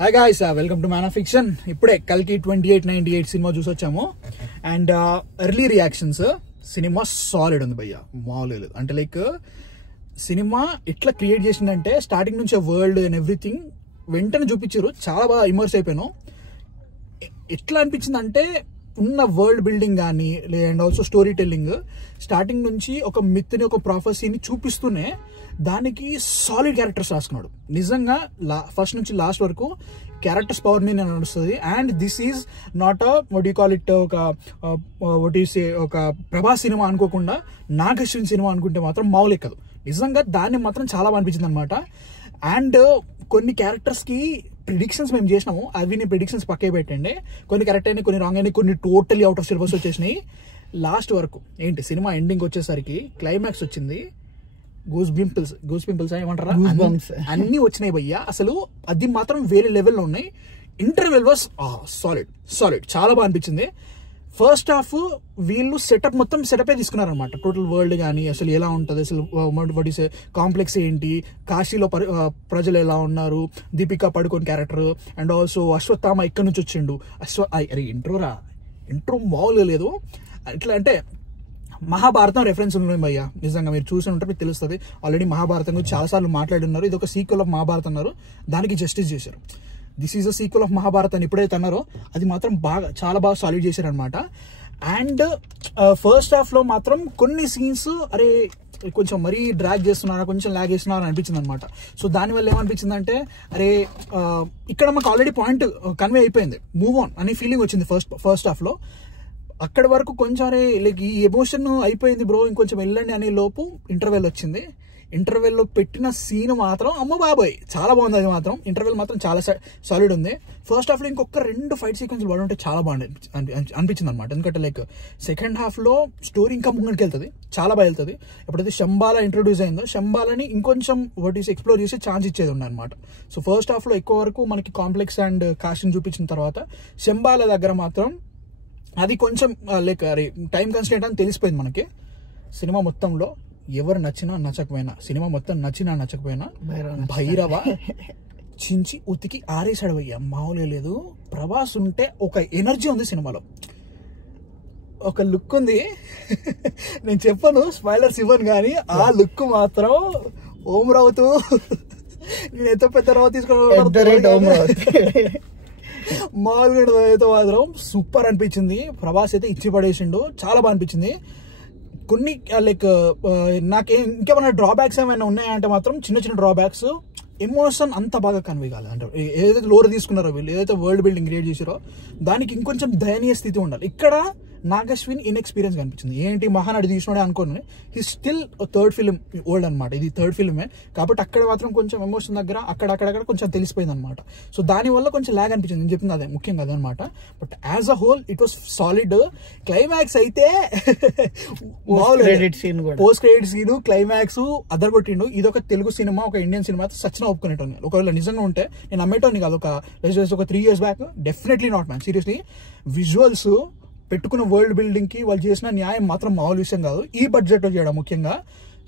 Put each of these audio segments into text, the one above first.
Hi guys, welcome to man of fiction. ఇప్పుడే కల్కి 2898 cinema చూసి వచ్చాము. And early reactions, cinema solid ఉంది భయ్య, మామూలు లేదు. అంటే లైక్ సినిమా ఎట్లా క్రియేట్ చేసిందంటే స్టార్టింగ్ నుంచి వరల్డ్ అండ్ ఎవ్రీథింగ్ వెంటనే చూపించారు. చాలా బాగా ఇమర్స్ అయిపోయాను. ఎట్లా అనిపించింది అంటే ఉన్న వరల్డ్ బిల్డింగ్ కానీ and also story telling starting నుంచి ఒక మిత్ని ఒక ప్రాఫెసీని చూపిస్తూనే దానికి సాలిడ్ క్యారెక్టర్స్ రాసుకున్నాడు. నిజంగా ఫస్ట్ నుంచి లాస్ట్ వరకు క్యారెక్టర్స్ పవర్ ని నడుస్తుంది. And this is not what you call it ఒక ప్రభాస్ సినిమా అనుకోకుండా నాగశ్విన్ సినిమా అనుకుంటే మాత్రం మామూలు ఎక్కదు. నిజంగా దాన్ని మాత్రం చాలా బాగా అనిపించింది అనమాట. అండ్ కొన్ని క్యారెక్టర్స్ కి ప్రిడిక్షన్స్ మేము చేసినాము, అవి నేను ప్రిడిక్షన్స్ పక్కే పెట్టండి. కొన్ని కరెక్ట్ అయినాయి, కొన్ని రాంగ్ అయినాయి, కొన్ని టోటలీ అవుట్ ఆఫ్ సిలబస్ వచ్చేసినాయి. లాస్ట్ వరకు ఏంటి సినిమా ఎండింగ్ వచ్చేసరికి క్లైమాక్స్ వచ్చింది, గూస్ పింపుల్స్ ఏమంటారా, అన్ని వచ్చినాయి భయ్యా. అసలు అది మాత్రం వేరే లెవెల్లో ఉన్నాయి. ఇంటర్వెల్ వాస్ సాలిడ్, చాలా బాగా అనిపించింది. ఫస్ట్ హాఫ్ వీళ్ళు సెటప్ మొత్తం సెటపే తీసుకున్నారు అనమాట. టోటల్ వరల్డ్ కానీ అసలు ఎలా ఉంటుంది, అసలు కాంప్లెక్స్ ఏంటి, కాశీలో ప్రజలు ఎలా ఉన్నారు, Deepika Padukone character, and also Ashwatthama ఇక్కడ నుంచి వచ్చిండు. అరే ఇంట్రో మామూలుగా లేదు. ఇట్లా అంటే మహాభారతం రెఫరెన్స్ ఉన్నాయి భయ్యా. నిజంగా మీరు చూసి ఉంటారు, మీకు తెలుస్తుంది. ఆల్రెడీ మహాభారతం గురించి చాలాసార్లు మాట్లాడి ఉన్నారు. ఇది ఒక సీక్వెల్ ఆఫ్ మహాభారతం అన్నారు, దానికి జస్టిస్ చేశారు. This is a sequel of Mahabharat అని ఎప్పుడైతే అన్నారో అది మాత్రం చాలా బాగా సాలిడ్ చేశారు అనమాట. అండ్ ఫస్ట్ హాఫ్ లో మాత్రం కొన్ని సీన్స్ అరే కొంచెం మరీ డ్రాగ్ చేస్తున్నారా, కొంచెం లాగ్ చేస్తున్నారా అనిపించింది అనమాట. సో దానివల్ల ఏమనిపించింది అంటే అరే ఇక్కడ మాకు ఆల్రెడీ పాయింట్ కన్వే అయిపోయింది, మూవ్ ఆన్ అనే ఫీలింగ్ వచ్చింది ఫస్ట్ హాఫ్ లో. అక్కడి వరకు కొంచెం అరే లైక్ ఈ ఎమోషన్ అయిపోయింది బ్రో, ఇంకొంచెం వెళ్ళండి అనే లోపు ఇంటర్వెల్ వచ్చింది. ఇంటర్వెల్లో పెట్టిన సీన్ మాత్రం అమ్మ బాబాయ్ చాలా బాగుంది. అది మాత్రం ఇంటర్వెల్ మాత్రం చాలా సాలిడ్ ఉంది. ఫస్ట్ హాఫ్ లో ఇంకొక 2 ఫైట్ సీక్వెన్స్లు పడి ఉంటే చాలా బాగుంది అనిపించింది అనమాట. ఎందుకంటే లైక్ సెకండ్ హాఫ్ లో స్టోరీ ఇంకా ముంగడికి వెళ్తుంది, చాలా బాగా వెళ్తుంది. ఎప్పుడైతే శంబాల ఇంట్రొడ్యూస్ అయిందో శంబాలని ఇంకొంచెం ఎక్స్ప్లోర్ చేసి ఛాన్స్ ఇచ్చేది ఉండే అనమాట. సో ఫస్ట్ హాఫ్ లో ఎక్కువ వరకు మనకి కాంప్లెక్స్ అండ్ కాస్ట్ని చూపించిన తర్వాత శంబాల దగ్గర మాత్రం అది కొంచెం లైక్ అరే టైం కన్స్టెంట్ అని తెలిసిపోయింది మనకి. సినిమా మొత్తంలో ఎవరు నచ్చినా నచ్చకపోయినా, సినిమా మొత్తం నచ్చినా నచ్చకపోయినా భైరవ చించి ఉతికి ఆరేసాడు అయ్యా, మామూలు లేదు. ప్రభాస్ ఉంటే ఒక ఎనర్జీ ఉంది సినిమాలో, ఒక లుక్ ఉంది. నేను చెప్పను, స్పాయిలర్స్ ఇవ్వను, కానీ ఆ లుక్ మాత్రం ఓం రావుతూ నేను ఎంత పెద్ద రావు తీసుకుని మామూలుగా అయితే మాత్రం సూపర్ అనిపించింది. ప్రభాస్ అయితే ఇచ్చి పడేసిండు, చాలా బాగా అనిపించింది. కొన్ని లైక్ ఇంకేమైనా డ్రాబ్యాక్స్ ఏమైనా ఉన్నాయంటే మాత్రం చిన్న డ్రాబ్యాక్స్. ఎమోషన్ అంత బాగా కన్వే కాలేదు. అంటే ఏదైతే లోర్ తీసుకున్నారో వీళ్ళు, ఏదైతే వరల్డ్ బిల్డింగ్ క్రియేట్ చేసారో దానికి ఇంకొంచెం దయనీయ స్థితి ఉండాలి. ఇక్కడ నాగశ్విన్ ఇన్ఎక్స్పీరియన్స్ కనిపించింది. ఏంటి మహానటి తీసినాడే అనుకోని, he still third film old అనమాట, ఇది థర్డ్ ఫిల్మే కాబట్టి అక్కడ మాత్రం కొంచెం ఎమోషన్ దగ్గర అక్కడక్కడ కొంచెం తెలిసిపోయింది అనమాట. సో దానివల్ల కొంచెం లాగ్ అనిపించింది. నేను చెప్పింది అదే ముఖ్యంగా అదే అనమాట. But as a whole it was solid. Climax అయితే పోస్ట్ క్రెడిట్ సీన్, క్లైమాక్స్ అదర్ కొట్టిండు. ఇది ఒక తెలుగు సినిమా, ఒక ఇండియన్ సినిమా సచిన ఒప్పుకునేటోని. ఒకవేళ నిజంగా ఉంటే నేను అమ్మేటోని కాదు. ఒక 3 years back definitely not man, seriously. Visuals పెట్టుకున్న వరల్డ్ బిల్డింగ్ కి వాళ్ళు చేసిన న్యాయం మాత్రం మామూలు విషయం కాదు. ఈ బడ్జెట్ లో చేయడం, ముఖ్యంగా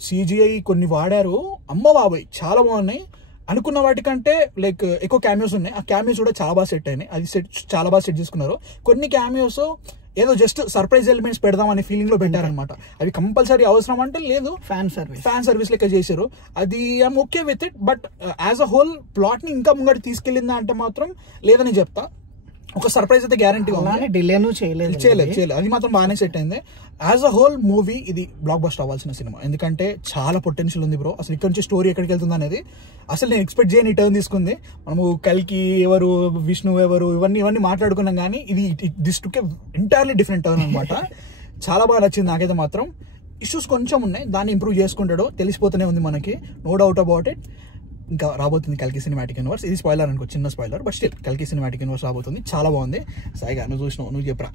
CGI కొన్ని వాడారు, అమ్మ బాబాయ్ చాలా బాగున్నాయి. అనుకున్న వాటికంటే లైక్ ఎక్కువ క్యామియోస్ ఉన్నాయి. ఆ క్యామియోస్ కూడా చాలా బాగా సెట్ అయినాయి, అది చాలా బాగా సెట్ చేసుకున్నారు. కొన్ని క్యామియోస్ ఏదో జస్ట్ సర్ప్రైజ్ ఎలిమెంట్స్ పెడదాం అనే ఫీలింగ్ లో పెట్టారనమాట. అవి కంపల్సరీ అవసరం అంటే లేదు, ఫ్యాన్ సర్వీస్ లెక్క చేశారు. అది I'm okay with it. But as a whole plot ని ఇంకా ముంగడి తీసుకెళ్ళిందా అంటే మాత్రం లేదని చెప్తా. ఒక సర్ప్రైజ్ అయితే గ్యారంటీ చేయలేదు, అది మాత్రం బాగానే సెట్ అయింది. యాజ్ అ హోల్ మూవీ ఇది బ్లాక్ బస్టర్ అవ్వాల్సిన సినిమా. ఎందుకంటే చాలా పొటెన్షియల్ ఉంది బ్రో. అసలు ఇక్కడ నుంచి స్టోరీ ఎక్కడికి వెళ్తుంది అనేది అసలు నేను ఎక్స్పెక్ట్ చేయని టర్న్ తీసుకుంది. మనము కల్కి ఎవరు, విష్ణు ఎవరు, ఇవన్నీ మాట్లాడుకున్నాం, కానీ ఇది this took A entirely different turn అనమాట. చాలా బాగా నచ్చింది నాకైతే మాత్రం. ఇష్యూస్ కొంచెం ఉన్నాయి, దాన్ని ఇంప్రూవ్ చేసుకుంటాడో తెలిసిపోతూనే ఉంది మనకి, నో డౌట్ అబౌట్ ఇట్. ఇంకా రాబోతుంది కల్కి సినిమాటిక్ యూనివర్స్. ఇది స్పాయిలర్ అనుకో, చిన్న స్పాయిలర్, బట్ స్టిల్ కల్కి సినిమాటిక్ యూనివర్స్ రాబోతుంది, చాలా బాగుంది. సాయిగా నువ్వు చూసినావు, నువ్వు చెప్పరా.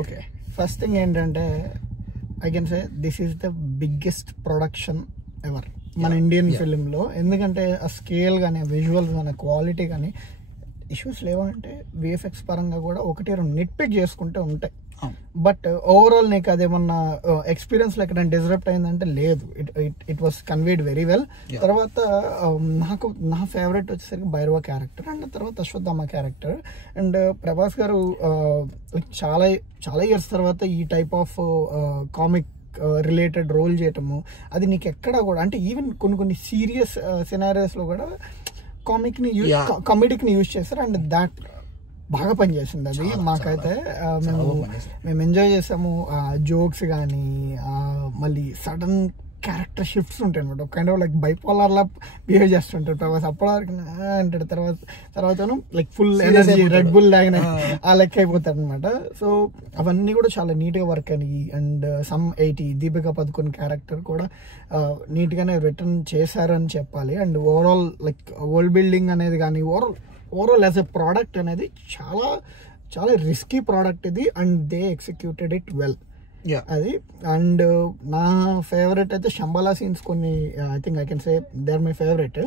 ఓకే, ఫస్ట్ థింగ్ ఏంటంటే I can say this is the biggest production ever మన ఇండియన్ ఫిలిం లో. ఎందుకంటే ఆ స్కేల్ కానీ, విజువల్స్ కానీ, క్వాలిటీ కానీ ఇష్యూస్ లేవంటే VFX పరంగా కూడా 1-2 నెట్ పిక్ చేసుకుంటే ఉంటాయి. బట్ ఓవరాల్ నీకు అదేమన్నా ఎక్స్పీరియన్స్ ఎక్కడ డిస్రప్ట్ అయిందంటే లేదు, it was conveyed very well. తర్వాత నా ఫేవరెట్ వచ్చేసరికి భైరవ క్యారెక్టర్ అండ్ తర్వాత అశ్వత్థామ క్యారెక్టర్. అండ్ ప్రభాస్ గారు చాలా చాలా ఇయర్స్ తర్వాత ఈ type of comic related role చేయటము, అది నీకు ఎక్కడ కూడా అంటే ఈవెన్ కొన్ని సీరియస్ సినారియోస్ లో కూడా కామెడీకి యూజ్ చేస్తారు. అండ్ దాట్ బాగా పనిచేసింది. అది మాకైతే మేము ఎంజాయ్ చేసాము. జోక్స్ కానీ మళ్ళీ సడన్ క్యారెక్టర్ షిఫ్ట్స్ ఉంటాయి అనమాట. ఒక kind of like bipolar law behave చేస్తుంటాడు ప్రభాస్. అప్పటివరకు అంటాడు, తర్వాత like full energy red bull లాగిన ఆ లెక్క అయిపోతాడు అనమాట. సో అవన్నీ కూడా చాలా నీట్ గా వర్క్ అని. And some 80 Deepika Padukone character కూడా నీట్ గానే రిటర్న్ చేశారని చెప్పాలి. And overall like world building అనేది కానీ ఓవరాల్ యాజ్ ఎ ప్రోడక్ట్ అనేది చాలా చాలా రిస్కీ ప్రోడక్ట్ ఇది. And they executed it well అది. అండ్ నా ఫేవరెట్ అయితే శంబాలా సీన్స్ కొన్ని, I think I can say they are my favourite.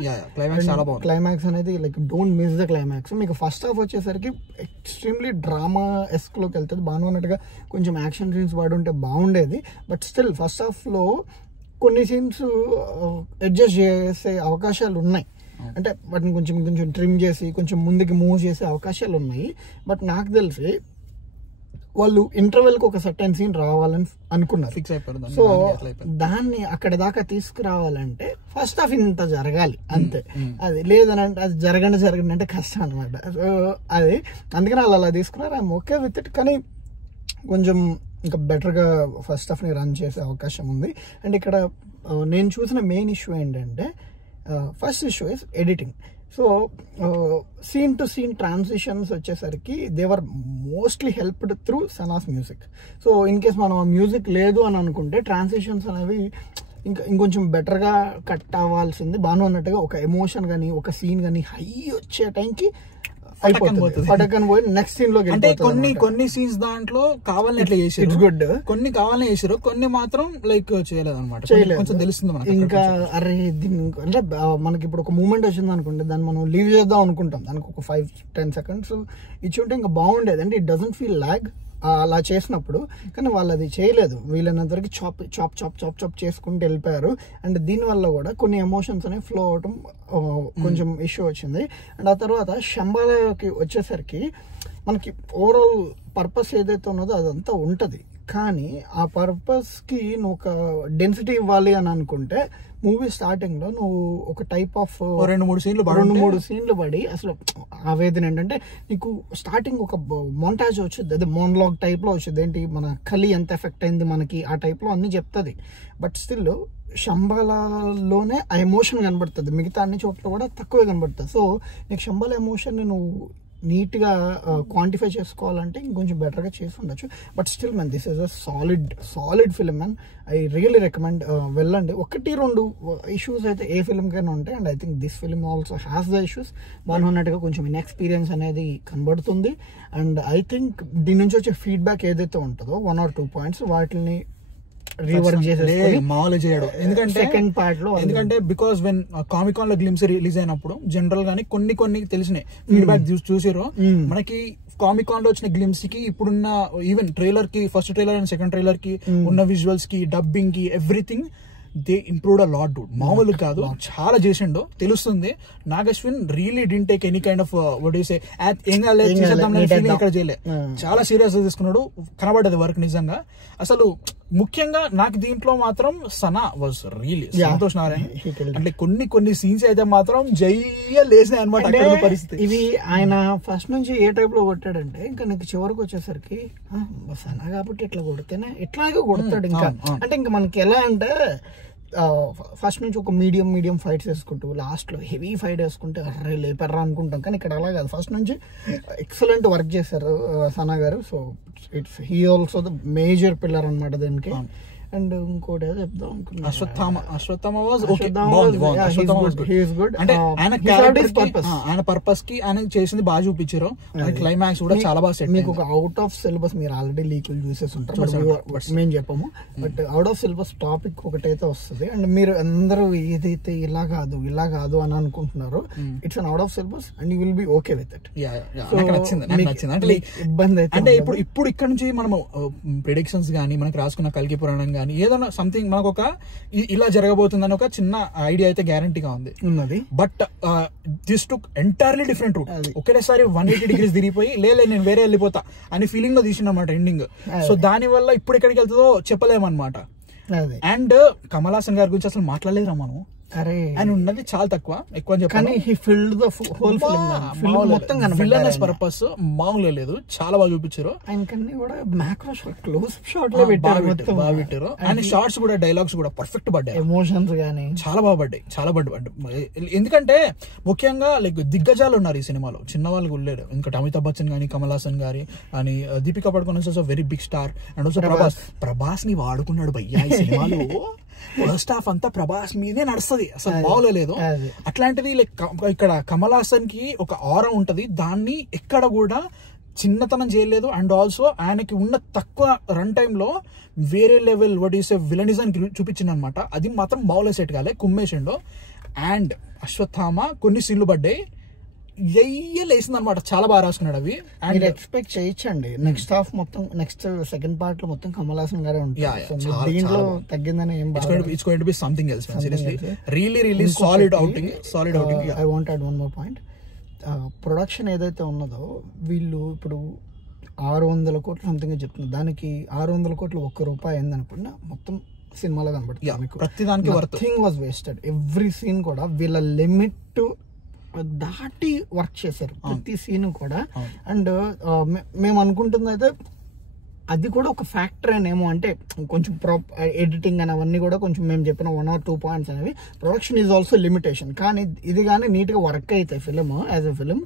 Climax అనేది like don't miss the climax. మీకు ఫస్ట్ హాఫ్ వచ్చేసరికి ఎక్స్ట్రీమ్లీ డ్రామా ఎస్క్ లోకి వెళ్తుంది. బాగా ఉన్నట్టుగా కొంచెం యాక్షన్ సీన్స్ పడి ఉంటే బాగుండేది. బట్ స్టిల్ ఫస్ట్ హాఫ్ లో కొన్ని సీన్స్ అడ్జస్ట్ చేసే అవకాశాలు ఉన్నాయి. అంటే వాటిని కొంచెం ట్రిమ్ చేసి కొంచెం ముందుకి మూవ్ చేసే అవకాశాలు ఉన్నాయి. బట్ నాకు తెలిసి వాళ్ళు ఇంటర్వెల్ కి ఒక సర్టెన్ సీన్ రావాలని అనుకున్నారు. సో దాన్ని అక్కడ దాకా తీసుకురావాలంటే ఫస్ట్ హాఫ్ ఇంత జరగాలి అంతే. అది లేదనంటే అది జరగండి అంటే కష్టం అనమాట. సో అది అందుకని వాళ్ళు అలా తీసుకున్నారు. I'm okay with it. కానీ కొంచెం ఇంకా బెటర్గా ఫస్ట్ హాఫ్ ని రన్ చేసే అవకాశం ఉంది. అండ్ ఇక్కడ నేను చూసిన మెయిన్ ఇష్యూ ఏంటంటే first issue is editing. So scene to scene transitions వచ్చేసరికి దేవర్ మోస్ట్లీ హెల్ప్డ్ త్రూ సనాస్ మ్యూజిక్. సో ఇన్ కేస్ మనం మ్యూజిక్ లేదు అని అనుకుంటే ట్రాన్సిషన్స్ అనేవి ఇంకొంచెం బెటర్గా కట్ అవ్వాల్సింది. బాను అన్నట్టుగా ఒక ఎమోషన్ కానీ ఒక సీన్ కానీ హై వచ్చే టైంకి పటకన్ పోయి నెక్స్ట్ సీన్ లోకి. అంటే కొన్ని సీన్స్ దాంట్లో కావాలని ఎట్లా చేసారు, ఇట్స్ గుడ్. కొన్ని కావాలని చేసారు, కొన్ని మాత్రం లైక్ చేయలేదు అనమాట. కొంచెం తెలుస్తుంది మనకి. ఇంకా అరే దీన్ని అంటే మనకి ఇప్పుడు ఒక మూమెంట్ వచ్చింది అనుకుంటే దాన్ని మనం లీవ్ చేద్దాం అనుకుంటాం. దానికి ఒక 5-10 seconds ఇచ్చుంటే ఇంకా బాగుండేది. అంటే ఇట్ డజంట్ ఫీల్ లాగ్ అలా చేసినప్పుడు. కానీ వాళ్ళు అది చేయలేదు. వీళ్ళైనంత వరకు చాప్ చేసుకుంటూ వెళ్ళిపోయారు. అండ్ దీనివల్ల కూడా కొన్ని ఎమోషన్స్ అనేవి ఫ్లో అవటం కొంచెం ఇష్యూ వచ్చింది. అండ్ ఆ తర్వాత శంబాలాకి వచ్చేసరికి మనకి ఓవరాల్ పర్పస్ ఏదైతే ఉన్నదో అదంతా ఉంటుంది. కానీ ఆ పర్పస్కి నువ్వు ఒక డెన్సిటీ ఇవ్వాలి అని అనుకుంటే మూవీ స్టార్టింగ్ లో నువ్వు ఒక టైప్ ఆఫ్ 2-3 సీన్లు పడి అసలు ఆవేదన ఏంటంటే నీకు స్టార్టింగ్ ఒక మోంటాజ్ వచ్చింది. అదే మోనలాగ్ టైప్ లో వచ్చింది. ఏంటి మన కలి ఎంత ఎఫెక్ట్ అయింది మనకి ఆ టైప్ లో అన్ని చెప్తుంది. బట్ స్టిల్ శంబాలాలోనే ఆ ఎమోషన్ కనబడుతుంది. మిగతా అన్ని చోట్ల కూడా తక్కువే కనబడుతుంది. సో నీకు శంబాలా ఎమోషన్ నువ్వు నీట్గా క్వాంటిఫై చేసుకోవాలంటే ఇంకొంచెం బెటర్గా చేసి ఉండొచ్చు. But still man this is a solid film man. I really recommend. వెళ్ళండి. 1-2 ఇష్యూస్ అయితే ఏ ఫిలింకైనా ఉంటాయి. And I think this film also has the issues. బాగున్నట్టుగా కొంచెం ఇన్ఎక్స్పీరియన్స్ అనేది కనబడుతుంది. అండ్ ఐ థింక్ దీని నుంచి వచ్చే ఫీడ్బ్యాక్ ఏదైతే ఉంటుందో 1 or 2 points వాటిని రీవర్క్ చేసేది మామూలు చేయడం. ఎందుకంటే సెకండ్ పార్ట్ లో బికాస్ వెన్ కామికాన్ లో గ్లిమ్స్ రిలీజ్ అయినప్పుడు జనరల్ గానీ కొన్ని తెలిసినాయి ఫీడ్బ్యాక్ చూసిరో. మనకి కామికాన్ లో వచ్చిన గ్లిమ్స్ కి ఇప్పుడున్న ఈవెన్ ట్రైలర్ కి first trailer and second trailer కి ఉన్న విజువల్స్ కి డబ్బింగ్ కి everything they improved a lot dude. మామూలు కాదు, చాలా చేసిండు తెలుస్తుంది. Nag Ashwin really didn't take any kind of ఇక్కడ చేయలే. చాలా సీరియస్ గా తీసుకున్నాడు. కనబడ్డది వర్క్ నిజంగా. అసలు ముఖ్యంగా నాకు దీంట్లో మాత్రం సనా వాజ్ రియలీ సంతోష్ నారాయణ. అంటే కొన్ని సీన్స్ అయితే మాత్రం లేసినాయి అనమాట. పరిస్థితి ఇవి ఆయన ఫస్ట్ నుంచి ఏ టైప్ లో కొట్టాడంటే ఇంకా నీకు చివరికి వచ్చేసరికి సనా కాబట్టి ఇట్లా కొడితేనే ఇట్లాగే కొడతాడు. ఇంకా అంటే ఇంకా మనకి ఎలా అంటే ఫస్ట్ నుంచి ఒక మీడియం ఫైట్స్ వేసుకుంటూ లాస్ట్ లో హెవీ ఫైట్ వేసుకుంటే అర్రే లేపర్రా అనుకుంటాం. కానీ ఇక్కడ అలా కాదు. ఫస్ట్ నుంచి ఎక్సలెంట్ వర్క్ చేశారు సనా గారు. So he also the major pillar అనమాట దీనికి. అండ్ ఇంకోటి ఏదో చెప్దాం అనుకున్నా. అశ్వత్థామ వాజ్ ఓకే, బాగుంది. Ashwatthama was good. అంటే ఆయన పర్పస్ కి ఆయన చేసింది బాగా చూపించారు. క్లైమాక్స్ కూడా చాలా బాగా సెట్. మీకు ఒక అవుట్ ఆఫ్ సిలబస్, మీరు ఆల్రెడీ లీకులు చూసేసి ఉంటారు, మేము చెప్పము, but out of syllabus topic ఒకటైతే వస్తుంది. అండ్ మీరు అందరూ ఏదైతే ఇలా కాదు అని అనుకుంటున్నారో, it's an out of syllabus and you will be okay with it. నచ్చింది. ఇబ్బంది అయితే అంటే ఇప్పుడు ఇక్కడ నుంచి మనము ప్రిడిక్షన్స్ గానీ, మనకి రాసుకున్న కల్కి పురాణం గానీ, ఏదైనా సంథింగ్ మనకు ఒక ఇలా జరగబోతుందని ఒక చిన్న ఐడియా అయితే గ్యారంటీగా ఉన్నది. But this took entirely different route. ఒకేసారి 180 degrees తిరిగిపోయి లేలే నేను వేరే వెళ్ళిపోతా అని ఫీలింగ్ లో తీసినమాట ఎండింగ్. సో దాని వల్ల ఇప్పుడు ఎక్కడికి వెళ్తుందో చెప్పలేమన్నమాట. అండ్ కమల్ హాసన్ గారి గురించి అసలు మాట్లాడలేదురా మనం. ఆయన ఉన్నది చాలా తక్కువ, ఎక్కువ పర్పస్ మామూలుగా లేదు, చాలా బాగా చూపించారు. బాగా పెట్టారు. ఆయన షార్ట్స్ కూడా, డైలాగ్స్ కూడా పర్ఫెక్ట్ పడ్డాయి. ఎమోషన్స్ గానీ చాలా బాగా పడ్డాయి. ఎందుకంటే ముఖ్యంగా లైక్ దిగ్గజాలు ఉన్నారు ఈ సినిమాలో, చిన్న వాళ్ళు కూడా లేరు. ఎందుకంటే అమితాబ్ బచ్చన్ గానీ, కమల్ హాసన్ గారి అని, Deepika Padukone also very big star. And also Prabhas ని వాడుకున్నాడు భయ్యా ఈ సినిమాలో. ఫస్ట్ హాఫ్ అంతా ప్రభాస్ మీదే నడుస్తుంది, అసలు మామూలు లేదు. అట్లాంటిది లైక్ ఇక్కడ కమల్ హాసన్ కి ఒక ఆరా ఉంటది, దాన్ని ఎక్కడ కూడా చిన్నతనం చేయలేదు. అండ్ ఆల్సో ఆయనకి ఉన్న తక్కువ రన్ టైమ్ లో వేరే లెవెల్ వాట్ ఈస్ విలనిజం చూపించింది అనమాట. అది మాత్రం మామూలు సెట్ కాలే, కుమ్మేసిండు. అండ్ అశ్వత్థామ కొన్ని సీన్లు పడ్డాయి, వేసింది అనమాట, చాలా బాగా రాసుకున్నాడు అవి. అండ్ ఎక్స్పెక్ట్ చేయొచ్చండి నెక్స్ట్ హాఫ్ మొత్తం, నెక్స్ట్ సెకండ్ పార్ట్ లో మొత్తం కమల్ హాసన్ గారే ఉంటారు. దీంట్లో తగ్గిందని ఏం it's going to be something else seriously. Really solid outing. I want add one more point. Production ఏదైతే ఉన్నదో, వీళ్ళు ఇప్పుడు 600 కోట్లు సంథింగ్ చెప్తున్నారు, దానికి 600 కోట్లు ₹1 అయిందనుకున్నా మొత్తం సినిమాలో కనబడుతుంది. ప్రతి దానికి nothing was wasted. Every scene కూడా వీళ్ళ లిమిట్ దాటి వర్క్ చేశారు, ప్రతి సీన్ కూడా. అండ్ మేము అనుకుంటుంది అయితే అది కూడా ఒక ఫ్యాక్టర్ అనేమో, అంటే కొంచెం ఎడిటింగ్ అని అవన్నీ కూడా కొంచెం మేము చెప్పిన 1 or 2 పాయింట్స్ అనేవి. Production is also limitation. కానీ ఇది కానీ నీట్ గా వర్క్ అయితే ఫిలిం యాజ్ ఎ ఫిలిం,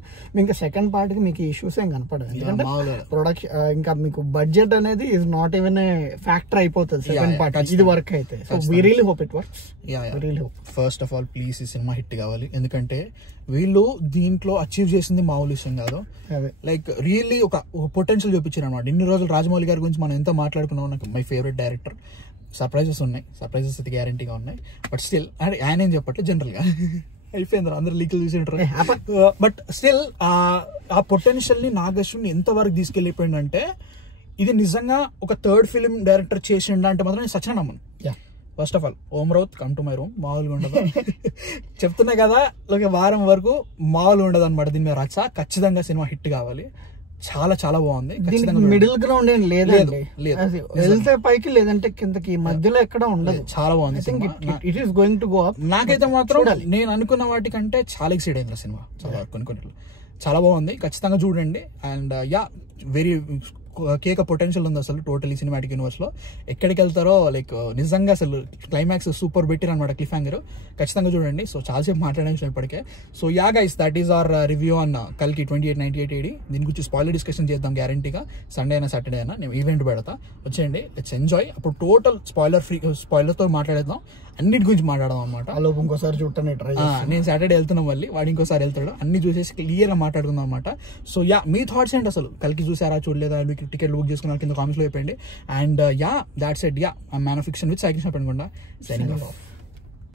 ఇంకా సెకండ్ పార్ట్ కి మీకు ఇష్యూస్ ఏం కనపడదు. ఎందుకంటే ప్రొడక్షన్ ఇంకా మీకు బడ్జెట్ అనేది is not even a factor అయిపోతుంది సెకండ్ పార్ట్, ఇది వర్క్ అయితే. So we really hope it works. First of all please ఈ సినిమా హిట్ కావాలి. ఎందుకంటే వీళ్ళు దీంట్లో అచీవ్ చేసింది మామూలు విషయం కాదు. లైక్ రియల్లీ ఒక పొటెన్షియల్ చూపించారు అనమాట. ఇన్ని రోజులు రాజమౌళి గారి గురించి మనం ఎంత మాట్లాడుకున్నాం, నాకు మై ఫేవరెట్ డైరెక్టర్. సర్ప్రైజెస్ ఉన్నాయి, సర్ప్రైజెస్ అయితే గ్యారంటీగా ఉన్నాయి. బట్ స్టిల్ అంటే ఆయన ఏం చెప్పట్లేదు, జనరల్ గా అయిపోయింది, అందరు లీకులు చూసి ఉంటారు. బట్ స్టిల్ ఆ పొటెన్షియల్ ని నాగేశ్వరిని ఎంత వరకు తీసుకెళ్లిపోయిందంటే, ఇది నిజంగా ఒక థర్డ్ ఫిలిం డైరెక్టర్ చేసిండ అంటే మాత్రం నేను సచిన నమ్మను. First of all Om Raut come to my room, మామూలుగా ఉండదు. చెప్తున్నా కదా, వారం వరకు మామూలుగా ఉండదు అనమాట. దీని మీద రచ్చ. ఖచ్చితంగా సినిమా హిట్ కావాలి. చాలా చాలా బాగుంది. మిడిల్ గ్రౌండ్ ఏం లేదండి, వెళ్తే పైకి లేదంటే కిందకి, మధ్యలో ఎక్కడ ఉండదు. చాలా బాగుంది cinema. It is going to go up. నాకైతే మాత్రం నేను అనుకున్న వాటికంటే చాలా ఎక్సైట్ అయింది సినిమా. కొన్ని చాలా బాగుంది, ఖచ్చితంగా చూడండి. అండ్ యా వెరీ కేక పొటెన్షియల్ ఉంది అసలు టోటలీ సినిమాటిక్ యూనివర్స్ లో. ఎక్కడికి వెళ్తారో లైక్ నిజంగా అసలు క్లైమాక్స్ సూపర్ బెటర్ అనమాట, క్లిఫ్ హ్యాంగర్. ఖచ్చితంగా చూడండి. సో చాలాసేపు మాట్లాడాను ఇప్పటికే. So yeah guys, that is our review on కల్కి 2898 AD. దీని గురించి స్పాయిలర్ డిస్కషన్ చేద్దాం గ్యారంటీగా. సండే అయినా సాటర్డే అయినా నేను ఈవెంట్ పెడతా, వచ్చేయండి, లెట్స్ ఎంజాయ్. అప్పుడు టోటల్ స్పాయిలర్తో మాట్లాడేద్దాం, అన్నిటి గురించి మాట్లాడదాం అనమాట. లోపు ఇంకోసారి చూడటానికి ట్రై. నేను సాటర్డే వెళ్తున్నాం, మళ్ళీ వాడు ఇంకోసారి వెళ్తాడు, అన్ని చూసేసి క్లియర్ గా మాట్లాడుకుందాం అనమాట. సో యా, మీ థాట్స్ ఏంటి అసలు, కల్కి చూసారా చూడలేదా, మీకు టికెట్ బుక్ చేసుకున్నారు కింద కామెంట్స్ లో చెప్పండి. And ya that's it. Ya man of fiction with Sai Krishna Penugonda signing of.